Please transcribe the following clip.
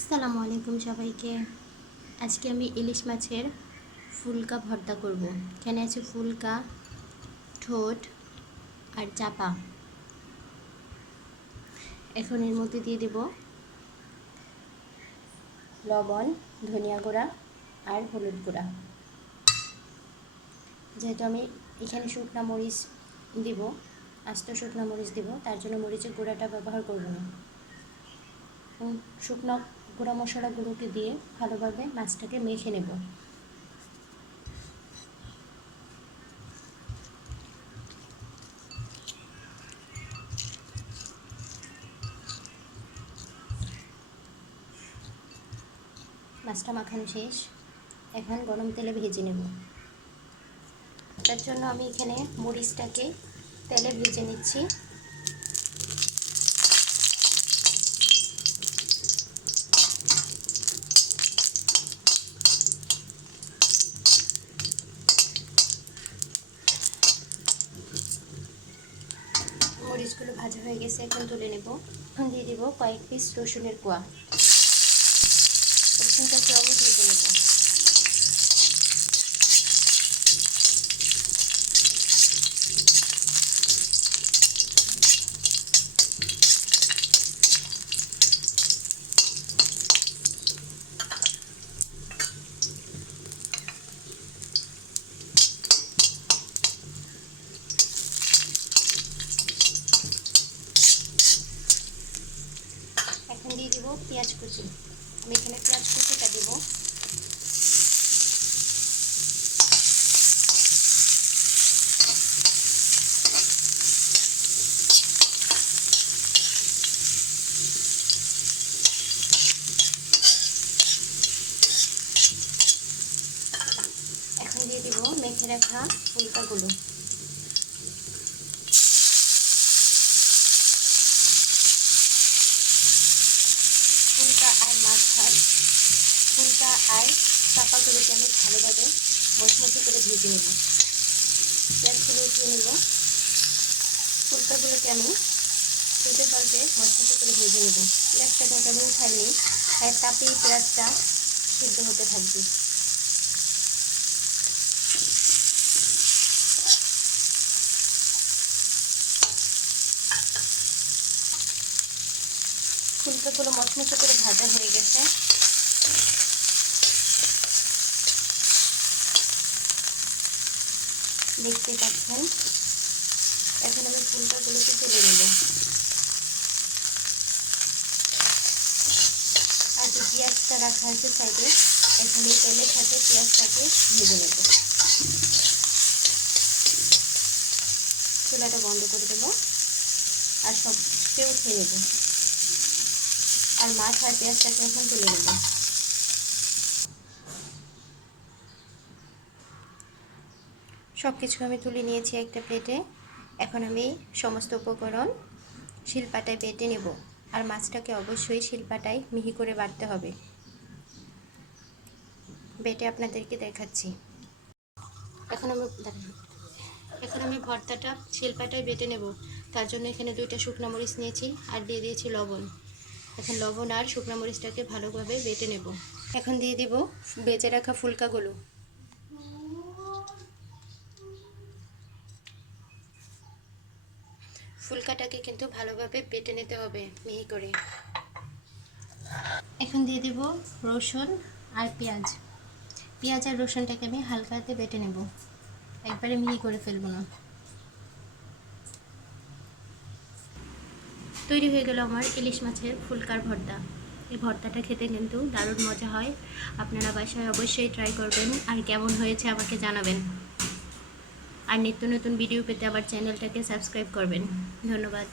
আসসালামু আলাইকুম সবাইকে। আজকে আমি ইলিশ মাছের ফুলকা ভর্তা করব। এখানে আছে ফুলকা, ঠোঁট আর চাপা। এখন এর মধ্যে দিয়ে দেব লবণ, ধনিয়া গুঁড়া আর হলুদ গুঁড়া। যেহেতু আমি এখানে শুকনা মরিচ দিব, আস্ত শুকনা মরিচ দিব, তার জন্য মরিচের গুঁড়াটা ব্যবহার করব না। শুকনো গুঁড়া মশলাগুলোকে দিয়ে ভালোভাবে মাছটাকে মেখে নেব। মাছটা মাখানো শেষ, এখন গরম তেলে ভেজে নেব। তার জন্য আমি এখানে মরিচটাকে তেলে ভেজে নিচ্ছি। মরিচগুলো ভাজা হয়ে গেছে, এখন তুলে নেব। এখন দিয়ে দেবো কয়েক পিস রসুনের কোয়া। রসুনটাকে আমি ভেজে নেব। এখন দিয়ে দেবো পেঁয়াজ কুচি। আমি এখানে পেঁয়াজ কুচিটা দেবো। এখন দিয়ে দেবো মেখে রাখা ফুলকাগুলো। ফুলকা আর চাপাগুলোকে আমি ভালোভাবে মচমচে করে ভেজে নেব। পেঁয়াজগুলো উঠিয়ে নেব। ফুলকাগুলোকে আমি উল্টে পাল্টে মচমচে করে ভেজে নেব। পেঁয়াজটা কিন্তু আমি উঠাইনি, তাই তাপেই পেঁয়াজটা সিদ্ধ হতে থাকবে। ফুলকাগুলো মচমচে করে ভাজা হয়ে গেছে। দেখতে পাচ্ছেন। এখন আমি ফুলকাগুলোকে তুলে নেব। আর যে পেঁয়াজটা রাখা আছে সাইডে, এখানে তেলের সাথে পেঁয়াজটাকে ভেজে নেব। চুলাটা বন্ধ করে দেব আর সবকে উঠিয়ে নেব। আর মাছ আর পেঁয়াজটাকে এখন তুলে নেব। সব কিছু আমি তুলে নিয়েছি একটা প্লেটে। এখন আমি সমস্ত উপকরণ শিলপাটায় বেটে নেব। আর মাছটাকে অবশ্যই শিলপাটায় মিহি করে বাটতে হবে। বেটে আপনাদেরকে দেখাচ্ছি। এখন আমি ভর্তাটা শিলপাটায় বেটে নেব। তার জন্য এখানে 2টা শুকনো মরিচ নিয়েছি আর দিয়ে দিয়েছি লবণ। এখন লবণ আর শুকনো মরিচটাকে ভালোভাবে বেটে নেব। এখন দিয়ে দিব বেজে রাখা ফুলকাগুলো। ফুলকাটাকে কিন্তু ভালোভাবে বেটে নিতে হবে মিহি করে। এখন দিয়ে দেব রসুন আর পেঁয়াজ। পেঁয়াজ আর রসুনটাকে আমি হালকা হাতে বেটে নেব, একবারে মিহি করে ফেলবো না। তৈরি হয়ে গেল আমার ইলিশ মাছের ফুলকার ভর্তা। এই ভর্তাটা খেতে কিন্তু দারুণ মজা হয়। আপনারা বাসায় অবশ্যই ট্রাই করবেন আর কেমন হয়েছে আমাকে জানাবেন। আর নিত্য নতুন ভিডিও পেতে আবার চ্যানেলটাকে সাবস্ক্রাইব করবেন। ধন্যবাদ।